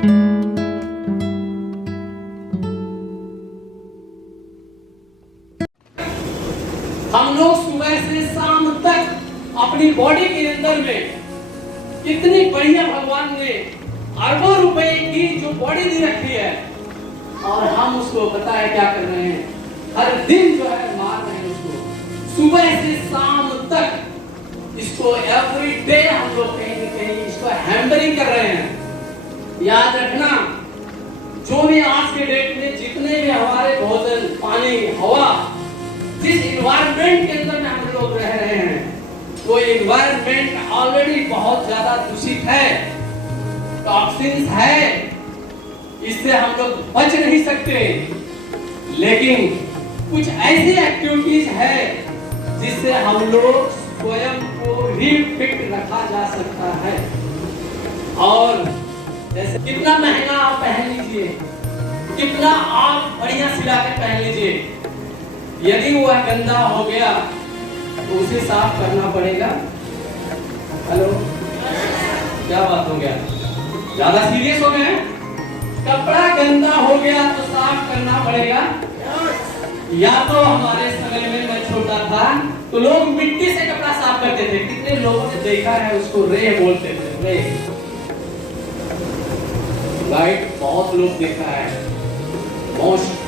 हम लोग सुबह से शाम तक अपनी बॉडी के अंदर में कितनी बढ़िया भगवान ने अरबों रुपए की जो बॉडी दी रखी है, और हम उसको पता है क्या कर रहे हैं, हर दिन जो है मार रहे हैं उसको, सुबह से शाम तक इसको एवरी डे हम लोग कहीं न कहीं इसको हैम्बरिंग कर रहे हैं। याद रखना, जो भी आज के डेट में जितने भी हमारे भोजन, पानी, हवा, जिस इन्वायरमेंट के अंदर में हम लोग रह रहे हैं, वो इन्वायरमेंट ऑलरेडी बहुत ज्यादा दूषित है, टॉक्सिन्स है, इससे हम लोग बच नहीं सकते। लेकिन कुछ ऐसी एक्टिविटीज है जिससे हम लोग स्वयं को ही फिट रखा जा सकता है। और जैसे कितना महंगा आप पहन लीजिए, कितना आप बढ़िया सिला के पहन लीजिए, यदि वह गंदा हो गया तो उसे साफ करना पड़ेगा। हेलो, क्या बात हो गया, ज्यादा सीरियस हो गए? कपड़ा गंदा हो गया तो साफ करना पड़ेगा। या तो हमारे समय में मैं छोटा था तो लोग मिट्टी से कपड़ा साफ करते थे, कितने लोगों ने देखा है उसको, रे बोलते थे, रे, राइट, बहुत लोग देखा है। मोस्ट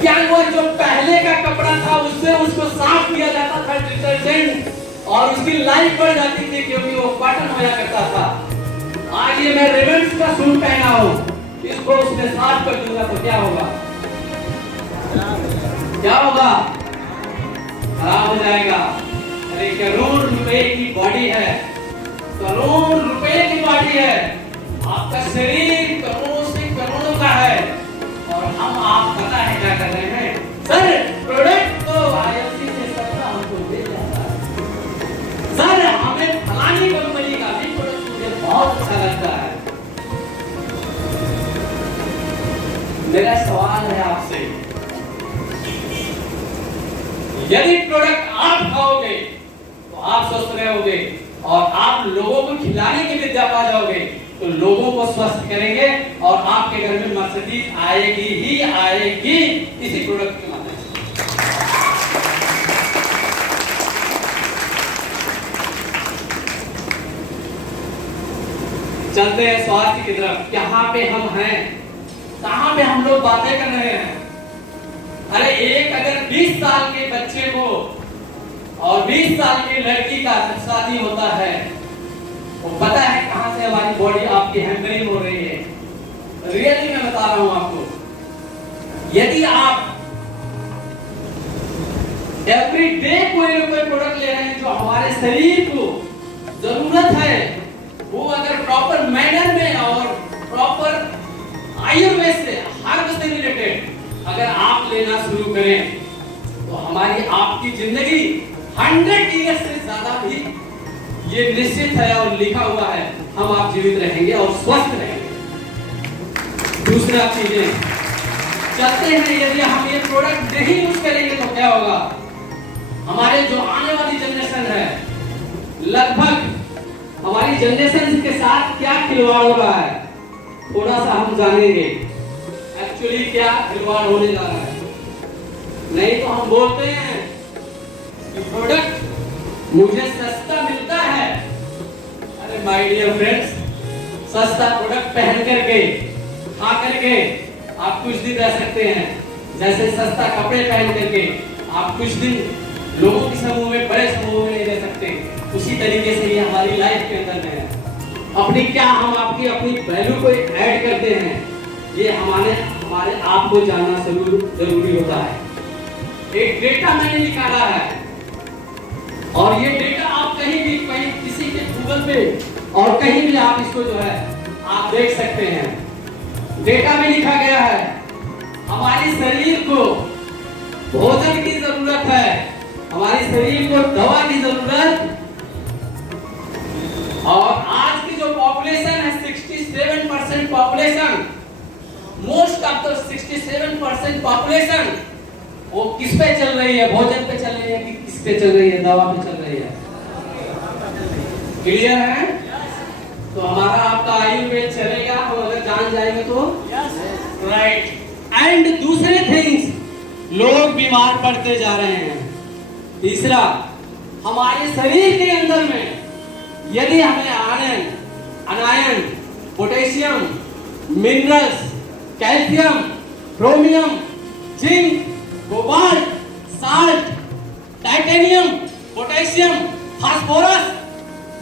क्या हुआ, जो पहले का कपड़ा था उससे उसको साफ किया जाता था डिटर्जेंट, और उसकी लाइफ बढ़ जाती थी क्योंकि वो कॉटन होया करता था। आज ये मैं रिबन्स का सूट पहना हूं, इसको उसने साफ कर दूंगा तो क्या होगा, क्या होगा, खराब हो जाएगा। अरे करोड़ रुपए की बॉडी है, करोड़ रुपए की बॉडी है, आपका शरीर करोड़ों से करोड़ों का है, और हम आप पता है क्या कर रहे हैं, सर प्रोडक्ट तो आईएफसी से सस्ता हमको दे जाता है, सर हमें फलानी कंपनी का भी प्रोडक्ट मुझे बहुत अच्छा लगता है। मेरा सवाल है आपसे, यदि प्रोडक्ट आप खाओगे तो आप स्वस्थ रहोगे, और आप लोगों को खिलाने की विद्या पा जाओगे तो लोगों को स्वस्थ करेंगे, और आपके घर में मर्सिडीज आएगी ही आएगी इसी प्रोडक्ट के माध्यम से। चलते हैं स्वास्थ्य की तरफ। यहाँ पे हम हैं, कहाँ पे हम लोग बातें कर रहे हैं। अरे एक अगर 20 साल के बच्चे को और 20 साल की लड़की का शादी होता है, वो पता है कहां से हमारी बॉडी आपकी हैम्बरिंग हो रही है। रियली मैं बता रहा हूं आपको, यदि आप एवरी डे कोई ना कोई प्रोडक्ट ले रहे हैं जो हमारे शरीर को जरूरत है, वो अगर प्रॉपर मैनर में और प्रॉपर आयुर्वेद से, हर्ब से रिलेटेड अगर आप लेना शुरू करें तो हमारी आपकी जिंदगी 100 ईयर से ज्यादा भी, ये निश्चित है और लिखा हुआ है, हम आप जीवित रहेंगे और स्वस्थ रहेंगे। दूसरा चीजें चलते हैं, यदि हम ये प्रोडक्ट नहीं यूज करेंगे तो क्या होगा, हमारे जो आने वाली जनरेशन है, लगभग हमारी जनरेशन के साथ क्या खिलवाड़ हो रहा है, थोड़ा सा हम जानेंगे एक्चुअली क्या खिलवाड़ होने जा रहा है। नहीं तो हम बोलते हैं कि प्रोडक्ट मुझे सस्ता मिलता है। अरे माय डियर फ्रेंड्स, सस्ता प्रोडक्ट पहन करके, खा करके आप कुछ दिन रह सकते हैं, जैसे सस्ता कपड़े पहन करके आप कुछ दिन लोगों के समूह में, बड़े समूह में नहीं रह सकते। उसी तरीके से ये हमारी लाइफ के अंदर में है, अपनी क्या हम आपकी अपनी वैल्यू को ऐड करते हैं, ये हमारे आप को जानना जरूरी होता है। एक डेटा मैंने निकाला है, और ये डेटा आप कहीं भी, कहीं किसी के गूगल पे और कहीं भी आप इसको जो है आप देख सकते हैं। डेटा में लिखा गया है, हमारे शरीर को भोजन की जरूरत है, हमारे शरीर को दवा की जरूरत, और आज की जो पॉपुलेशन है 67% population, most of the 67% population वो किस पे चल रही है, भोजन पे चल रही है कि किस पे चल रही है, दवा पे चल रही है। क्लियर है? तो हमारा आपका आयुर्वेद चले राइट। एंड दूसरे थिंग्स, लोग बीमार पड़ते जा रहे हैं। तीसरा, हमारे शरीर के अंदर में यदि हमें iron, potassium, minerals, calcium, chromium, zinc, cobalt, salt, titanium, potassium, phosphorus,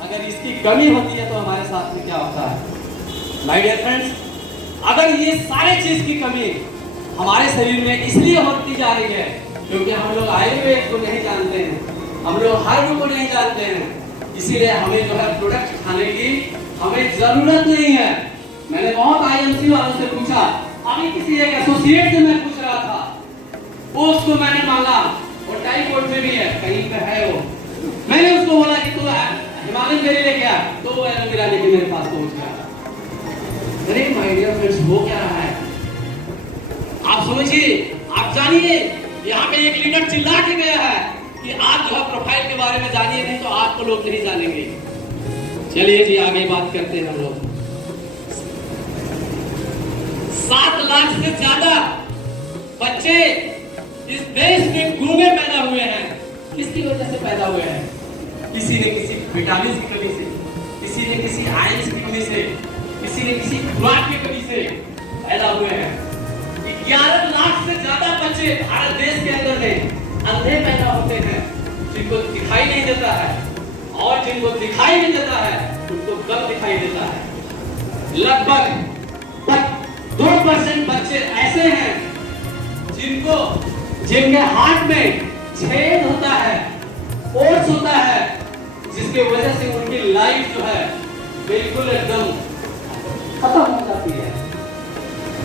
अगर इसकी कमी होती है तो हमारे साथ में क्या होता है? माय डियर फ्रेंड्स, अगर ये सारे चीज की कमी हमारे शरीर में इसलिए होती जा रही है क्योंकि हम लोग आयुर्वेद को नहीं जानते हैं, हम लोग हर्ब को नहीं जानते हैं, इसीलिए हमें जो है प्रोडक्ट खाने की हमें जरूरत नहीं है। मैंने बहुत आईएमसी वालों से पूछा, अभी किसी एक एसोसिएट से मैं पूछ रहा था, वो उसको मैंने मांगा, और टाइकोड में भी है, कहीं पे है वो। मैंने उसको बोला कि तू हिमालयन बेरी लेके आ, तो वो एलोवेरा लेके मेरे पास पहुंच गया। अरे माय डियर फ्रेंड्स, हो क्या रहा है आप समझिए, आप जानिए। यहाँ पे एक लीडर चिल्ला के गया है कि आप जो है प्रोफाइल के बारे में जानिए, नहीं तो आपको लोग नहीं जानेंगे। चलिए जी, आगे बात करते हैं हम लोग। 7 लाख से ज्यादा बच्चे इस देश में गूंगे पैदा हुए हैं। किसकी वजह से पैदा हुए हैं? किसी ने किसी विटामिन की कमी से, किसी ने किसी आयरन की कमी से, किसी ने किसी खुराक की कमी से पैदा हुए हैं। 11 लाख से ज्यादा बच्चे भारत देश के अंदर में अंधे पैदा होते हैं, जिनको दिखाई नहीं देता है, और जिनको दिखाई नहीं देता है उनको कम दिखाई देता है। लगभग 2% बच्चे ऐसे हैं जिनके हार्ट में छेद होता है, ओट्स होता है, जिसके वजह से उनकी लाइफ जो है बिल्कुल एकदम खत्म हो जाती है।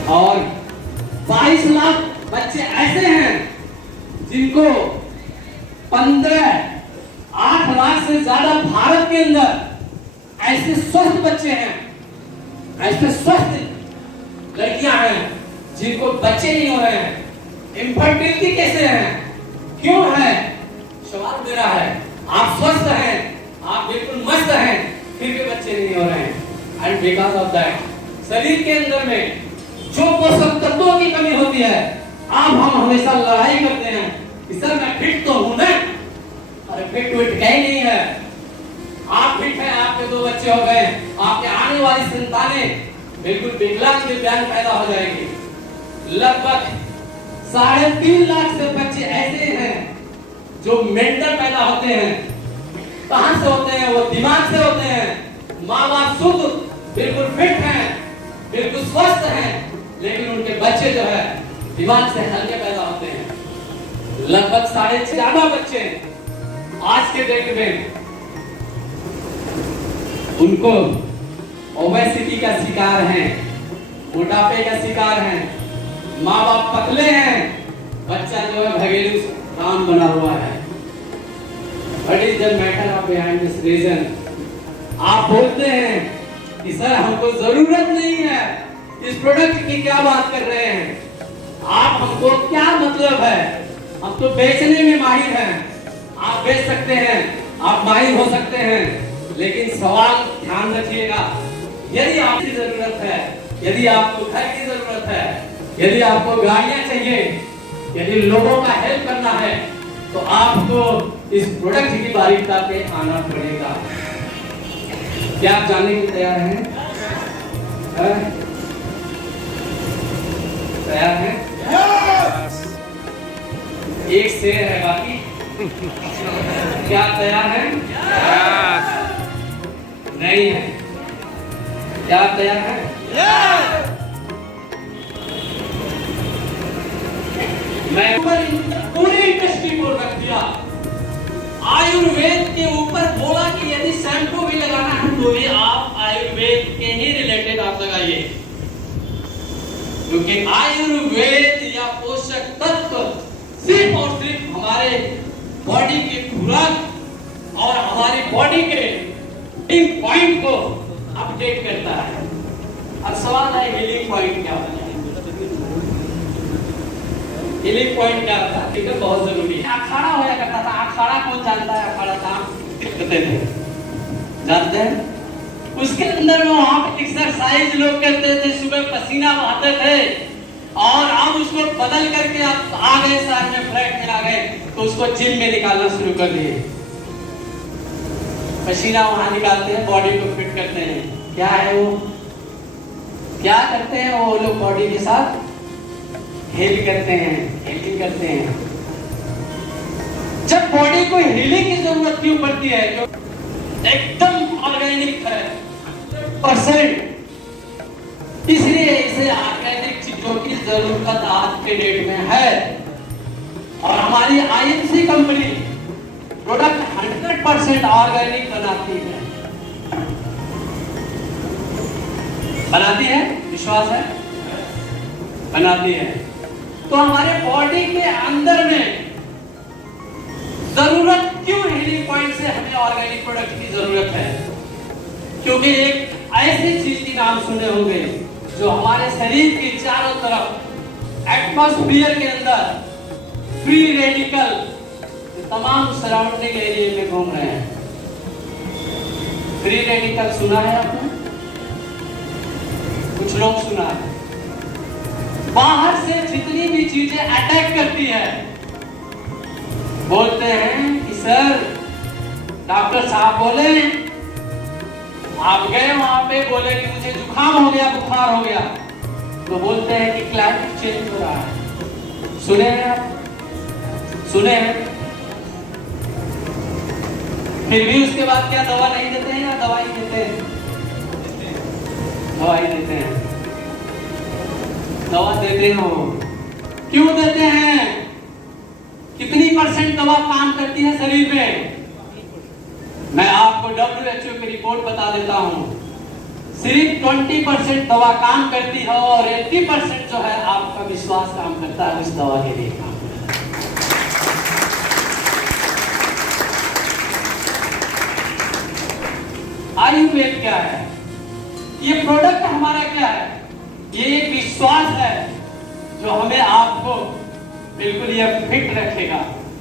और 22 लाख बच्चे ऐसे हैं जिनको 8 लाख से ज्यादा भारत के अंदर ऐसे स्वस्थ बच्चे हैं, ऐसे स्वस्थ लड़कियां हैं जिनको बच्चे नहीं हो रहे हैं। इनफर्टिलिटी कैसे है, क्यों है? सवाल मेरा है। आप स्वस्थ हैं, आप बिल्कुल मस्त हैं, फिर भी बच्चे नहीं हो रहे हैं। एंड बिकॉज ऑफ दैट, शरीर के अंदर में जो पोषक तत्वों की कमी होती है, अब हम हमेशा लड़ाई करते हैं कि सर मैं फिट तो हूं ना। अरे फिट विट कहीं नहीं है। आप फिट हैं, आपके 2 बच्चे हो गए, आपके आने वाली संतानें बिल्कुल विकलांग दिव्यांग पैदा हो जाएगी। लगभग 3.5 लाख से बच्चे ऐसे हैं जो मेंटल पैदा होते हैं। कहां से होते हैं? वो दिमाग से होते हैं। माँ बाप शुद्ध बिल्कुल फिट हैं, बिल्कुल स्वस्थ हैं, लेकिन उनके बच्चे जो है दिमाग से हल्के पैदा होते हैं। लगभग 4.5 बच्चे आज के डेट में उनको ओबेसिटी का शिकार हैं, मोटापे का शिकार हैं। माँ बाप पतले हैं, बच्चा जो है घरेलू काम बना हुआ है। What is the matter of behind this reason? आप बोलते हैं कि सर हमको जरूरत नहीं है इस प्रोडक्ट की, क्या बात कर रहे हैं आप? हमको क्या मतलब है? हम तो बेचने में माहिर हैं। आप बेच सकते हैं, आप माहिर हो सकते हैं, लेकिन सवाल ध्यान रखिएगा, यदि आपकी जरूरत है, यदि आपको घर की जरूरत है, यदि आपको गाड़ियां चाहिए, यदि लोगों का हेल्प करना है, तो आपको इस प्रोडक्ट की बारीकता पे आना पड़ेगा। क्या आप जानने के तैयार हैं? तैयार हैं? एक शेर है बाकी। क्या तैयार हैं? नहीं है। क्या आप तैयार हैं? मैं पूरी इंडस्ट्री को रख दिया, आयुर्वेद के ऊपर बोला कि यदि शैम्पू भी लगाना है तो भी आप आयुर्वेद के ही रिलेटेड आप लगाइए, क्योंकि आयुर्वेद या पोषक तत्व सिर्फ और सिर्फ हमारे बॉडी की खुराक और हमारी बॉडी के पॉइंट को अपडेट करता है। अब सवाल है हीलिंग पॉइंट क्या होता है? हीलिंग पॉइंट क्या होता है? ठीक है, बहुत जरूरी है। अखाड़ा होया करता था, अखाड़ा कौन जानता है? अखाड़ा था कहते थे, जानते हैं? उसके अंदर में वहां पे एक्सरसाइज लोग करते थे, सुबह पसीना बहाते थे, और आप उसको बदल करके आप आ गए शहर में, फ्लैट में आ गए, तो उसको जिम में निकालना शुरू कर दिए। पसीना वहां निकालते हैं, बॉडी को फिट करते हैं। क्या है वो, क्या करते हैं वो लोग? बॉडी के साथ हील करते हैं, हीलिंग करते हैं। जब बॉडी को हीलिंग की जरूरत क्यों पड़ती है? जो एकदम ऑर्गेनिक है 100%, इसलिए इसे ऑर्गेनिक चीजों की जरूरत आज के डेट में है। और हमारी आईएमसी कंपनी प्रोडक्ट 100% ऑर्गेनिक बनाती है। बनाती है, विश्वास है? बनाती है। तो हमारे बॉडी के अंदर में जरूरत क्यों हीलिंग पॉइंट से हमें ऑर्गेनिक प्रोडक्ट की जरूरत है? क्योंकि एक ऐसी चीज की नाम सुने होंगे जो हमारे शरीर के चारों तरफ एटमॉस्फेयर के अंदर फ्री रेडिकल तमाम सराउंडिंग एरिया में घूम रहे हैं। फ्री रेडिकल सुना है आपने? कुछ लोग सुना है। बाहर से जितनी भी चीजें अटैक करती है, बोलते हैं कि सर डॉक्टर साहब बोले, आप गए वहां पे, बोले कि मुझे जुकाम हो गया, बुखार हो गया, तो बोलते हैं कि क्लाइमेट चेंज हो रहा है। सुने हैं आप? सुने हैं? फिर भी उसके बाद क्या दवा नहीं देते हैं या दवाई देते हैं? दवाई देते हैं। दवा देते हो, क्यों देते हैं? कितनी % दवा काम करती है शरीर में? मैं आपको WHO की रिपोर्ट बता देता हूं। सिर्फ 20% दवा काम करती है और 80% जो है आपका विश्वास काम करता है, उस दवा के लिए काम करता है। आयुर्वेद क्या है? ये प्रोडक्ट हमारा क्या है? ये एक विश्वास है जो हमें आपको बिल्कुल ये फिट रखेगा।